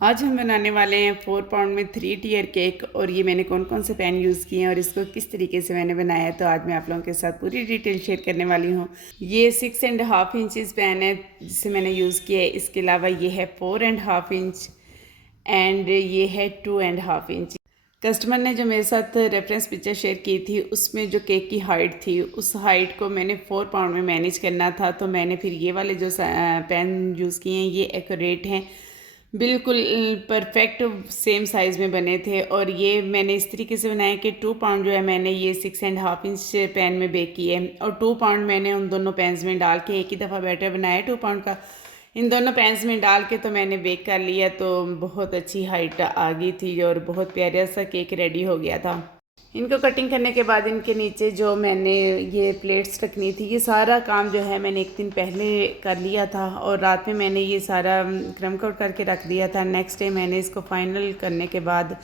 आज हम बनाने वाले हैं 4 पाउंड में 3 टियर केक। और ये मैंने कौन कौन से पैन यूज़ किए हैं और इसको किस तरीके से मैंने बनाया है, तो आज मैं आप लोगों के साथ पूरी डिटेल शेयर करने वाली हूँ। ये 6.5 इंचज़ पैन है जिसे मैंने यूज़ किया है। इसके अलावा ये है 4.5 इंच एंड ये है 2.5 इंच। कस्टमर ने जो मेरे साथ रेफरेंस पिक्चर शेयर की थी उसमें जो केक की हाइट थी उस हाइट को मैंने 4 पाउंड में मैनेज करना था, तो मैंने फिर ये वाले जो पैन यूज़ किए हैं ये एक्यूरेट हैं, बिल्कुल परफेक्ट सेम साइज़ में बने थे। और ये मैंने इस तरीके से बनाया कि 2 पाउंड जो है मैंने ये 6.5 इंच पैन में बेक किए और 2 पाउंड मैंने उन दोनों पैन्स में डाल के एक ही दफ़ा बैटर बनाया 2 पाउंड का। इन दोनों पैन्स में डाल के तो मैंने बेक कर लिया, तो बहुत अच्छी हाइट आ गई थी और बहुत प्यारा सा केक रेडी हो गया था। इनको कटिंग करने के बाद इनके नीचे जो मैंने ये प्लेट्स रखनी थी, ये सारा काम जो है मैंने एक दिन पहले कर लिया था और रात में मैंने ये सारा क्रम कोट करके रख दिया था। नेक्स्ट डे मैंने इसको फाइनल करने के बाद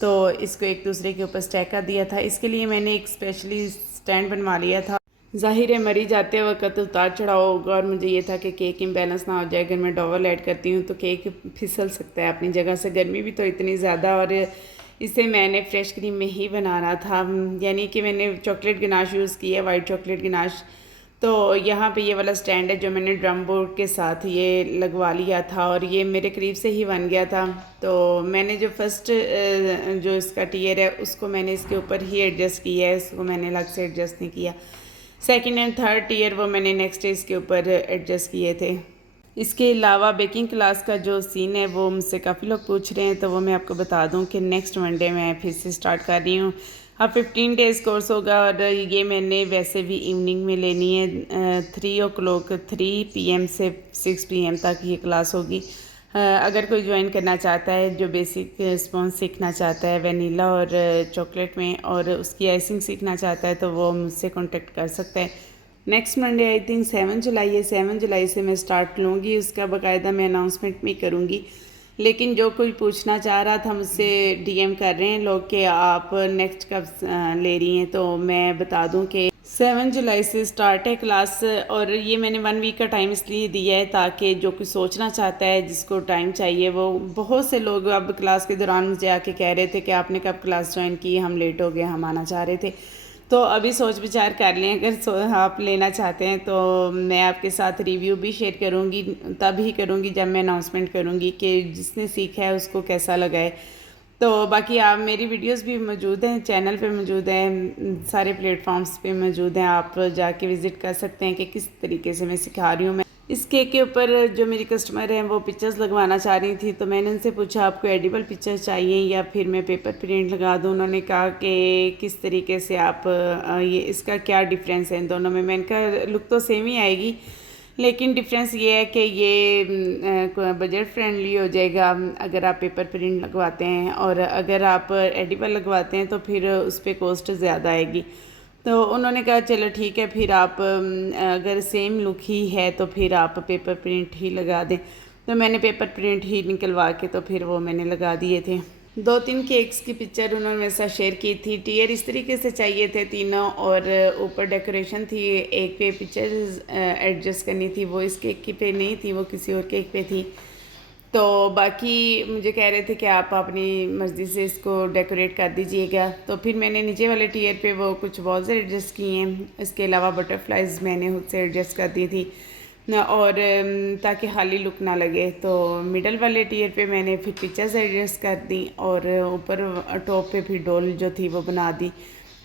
तो इसको एक दूसरे के ऊपर स्टैक कर दिया था। इसके लिए मैंने एक स्पेशली स्टैंड बनवा लिया था। ज़ाहिर है मरी जाते वक्त उतार चढ़ाव होगा और मुझे ये था कि केक इम्बैलेंस ना हो जाए। अगर मैं डॉवल ऐड करती हूँ तो केक फिसल सकता है अपनी जगह से। गर्मी भी तो इतनी ज़्यादा और इसे मैंने फ्रेश क्रीम में ही बनाना था, यानी कि मैंने चॉकलेट गनाश यूज़ की है, वाइट चॉकलेट गनाश। तो यहाँ पे ये वाला स्टैंड है जो मैंने ड्रम बोर्ड के साथ ये लगवा लिया था और ये मेरे करीब से ही बन गया था। तो मैंने जो फर्स्ट जो इसका टियर है उसको मैंने इसके ऊपर ही एडजस्ट किया है, इसको मैंने अलग से एडजस्ट नहीं किया। सेकंड एंड थर्ड टियर वो मैंने नेक्स्ट डे इसके ऊपर एडजस्ट किए थे। इसके अलावा बेकिंग क्लास का जो सीन है वो मुझसे काफ़ी लोग पूछ रहे हैं, तो वो मैं आपको बता दूं कि नेक्स्ट मंडे मैं फिर से स्टार्ट कर रही हूँ। अब 15 डेज़ कोर्स होगा और ये मैंने वैसे भी इवनिंग में लेनी है। 3 o'clock 3 PM से 6 PM तक ये क्लास होगी। अगर कोई ज्वाइन करना चाहता है जो बेसिक स्पॉन्ज सीखना चाहता है वनीला और चॉकलेट में और उसकी आइसिंग सीखना चाहता है तो वो मुझसे कांटेक्ट कर सकता है। नेक्स्ट मंडे आई थिंक 7 जुलाई है, 7 जुलाई से मैं स्टार्ट लूँगी। उसका बाकायदा मैं अनाउंसमेंट भी करूँगी। लेकिन जो कोई पूछना चाह रहा था मुझसे DM कर रहे हैं लोग कि आप नेक्स्ट कब ले रही हैं, तो मैं बता दूं कि 7 जुलाई से स्टार्ट है क्लास। और ये मैंने 1 वीक का टाइम इसलिए दिया है ताकि जो कोई सोचना चाहता है जिसको टाइम चाहिए वो, बहुत से लोग अब क्लास के दौरान मुझे आके कह रहे थे कि आपने कब क्लास ज्वाइन की, हम लेट हो गए, हम आना चाह रहे थे। तो अभी सोच विचार कर लें, अगर आप लेना चाहते हैं तो मैं आपके साथ रिव्यू भी शेयर करूँगी, तब ही करूँगी जब मैं अनाउंसमेंट करूँगी कि जिसने सीखा है उसको कैसा लगा है। तो बाकी आप मेरी वीडियोस भी मौजूद हैं, चैनल पे मौजूद हैं, सारे प्लेटफॉर्म्स पे मौजूद हैं, आप जाके विज़िट कर सकते हैं कि किस तरीके से मैं सिखा रही हूँ। मैं इस केक के ऊपर जो मेरी कस्टमर हैं वो पिक्चर्स लगवाना चाह रही थी, तो मैंने उनसे पूछा आपको एडिबल पिक्चर्स चाहिए या फिर मैं पेपर प्रिंट लगा दूँ। उन्होंने कहा कि किस तरीके से आप ये इसका क्या डिफरेंस है इन दोनों में। मैंने कहा लुक तो सेम ही आएगी लेकिन डिफरेंस ये है कि ये बजट फ्रेंडली हो जाएगा अगर आप पेपर प्रिंट लगवाते हैं, और अगर आप एडिबल लगवाते हैं तो फिर उस पर कॉस्ट ज़्यादा आएगी। तो उन्होंने कहा चलो ठीक है, फिर आप अगर सेम लुक ही है तो फिर आप पेपर प्रिंट ही लगा दें। तो मैंने पेपर प्रिंट ही निकलवा के तो फिर वो मैंने लगा दिए थे। 2-3 केक्स की पिक्चर उन्होंने मेरे साथ शेयर की थी। टियर इस तरीके से चाहिए थे तीनों और ऊपर डेकोरेशन थी। एक पे पिक्चर एडजस्ट करनी थी, वो इस केक की पे नहीं थी, वो किसी और केक पे थी। तो बाकी मुझे कह रहे थे कि आप अपनी मर्ज़ी से इसको डेकोरेट कर दीजिएगा। तो फिर मैंने नीचे वाले टियर पे वो कुछ वॉल्स एडजस्ट किए हैं। इसके अलावा बटरफ्लाइज मैंने खुद से एडजस्ट कर दी थी और ताकि खाली लुक ना लगे। तो मिडल वाले टियर पे मैंने फिर पिक्चर्स एडजस्ट कर दी और ऊपर टॉप पे फिर डॉल जो थी वो बना दी।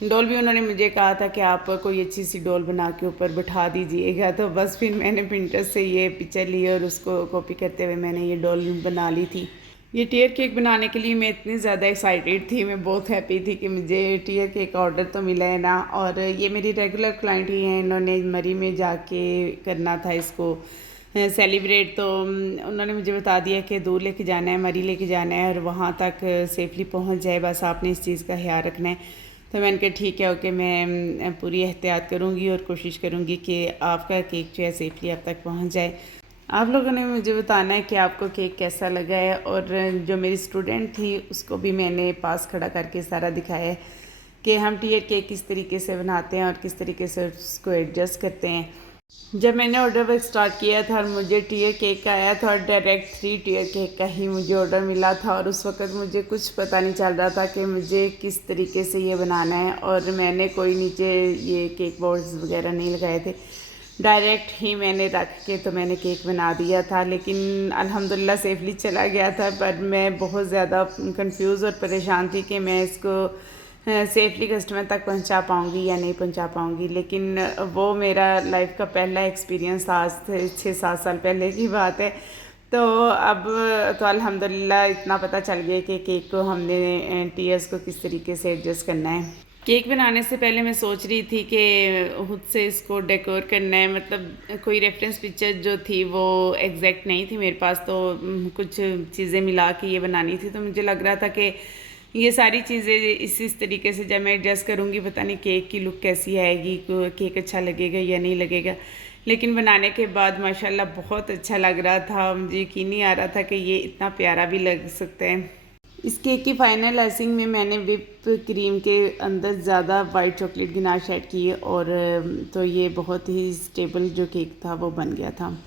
डॉल भी उन्होंने मुझे कहा था कि आप कोई अच्छी सी डॉल बना के ऊपर बिठा दीजिएगा, तो बस फिर मैंने पिंटरेस्ट से ये पिक्चर ली और उसको कॉपी करते हुए मैंने ये डॉल बना ली थी। ये टियर केक बनाने के लिए मैं इतनी ज़्यादा एक्साइटेड थी, मैं बहुत हैप्पी थी कि मुझे टियर केक का ऑर्डर तो मिला है ना। और ये मेरी रेगुलर क्लाइंट ही हैं, इन्होंने मरी में जाके करना था इसको सेलिब्रेट। तो उन्होंने मुझे बता दिया कि दूर लेके जाना है, मरी लेके जाना है और वहाँ तक सेफली पहुँच जाए, बस आपने इस चीज़ का ख्याल रखना है। तो मैंने कहा ठीक है ओके, मैं पूरी एहतियात करूँगी और कोशिश करूँगी कि आपका केक जो है सेफली आप तक पहुँच जाए। आप लोगों ने मुझे बताना है कि आपको केक कैसा लगा है। और जो मेरी स्टूडेंट थी उसको भी मैंने पास खड़ा करके सारा दिखाया है कि हम टियर केक किस तरीके से बनाते हैं और किस तरीके से उसको एडजस्ट करते हैं। जब मैंने ऑर्डर वर्क स्टार्ट किया था और मुझे टीयर केक का आया था और डायरेक्ट 3 टीयर केक का ही मुझे ऑर्डर मिला था और उस वक़्त मुझे कुछ पता नहीं चल रहा था कि मुझे किस तरीके से ये बनाना है। और मैंने कोई नीचे ये केक बोर्ड्स वगैरह नहीं लगाए थे, डायरेक्ट ही मैंने रख के तो मैंने केक बना दिया था। लेकिन अल्हम्दुलिल्लाह सेफली चला गया था, पर मैं बहुत ज़्यादा कंफ्यूज और परेशान थी कि मैं इसको सेफली कस्टमर तक पहुंचा पाऊंगी या नहीं पहुंचा पाऊंगी। लेकिन वो मेरा लाइफ का पहला एक्सपीरियंस था, आज से 6-7 साल पहले की बात है। तो अब तो अल्हम्दुलिल्लाह इतना पता चल गया कि केक को हमने टीयर्स को किस तरीके से एडजस्ट करना है। केक बनाने से पहले मैं सोच रही थी कि खुद से इसको डेकोर करना है, मतलब कोई रेफरेंस पिक्चर जो थी वो एग्जैक्ट नहीं थी मेरे पास, तो कुछ चीज़ें मिला के ये बनानी थी। तो मुझे लग रहा था कि ये सारी चीज़ें इस तरीके से जब मैं एडजस्ट करूँगी पता नहीं केक की लुक कैसी आएगी, केक अच्छा लगेगा या नहीं लगेगा। लेकिन बनाने के बाद माशाल्लाह बहुत अच्छा लग रहा था, मुझे यकीन नहीं आ रहा था कि ये इतना प्यारा भी लग सकता है। इस केक की फाइनल आइसिंग में मैंने व्हिप क्रीम के अंदर ज़्यादा वाइट चॉकलेट गिनाश ऐड की और तो ये बहुत ही स्टेबल जो केक था वो बन गया था।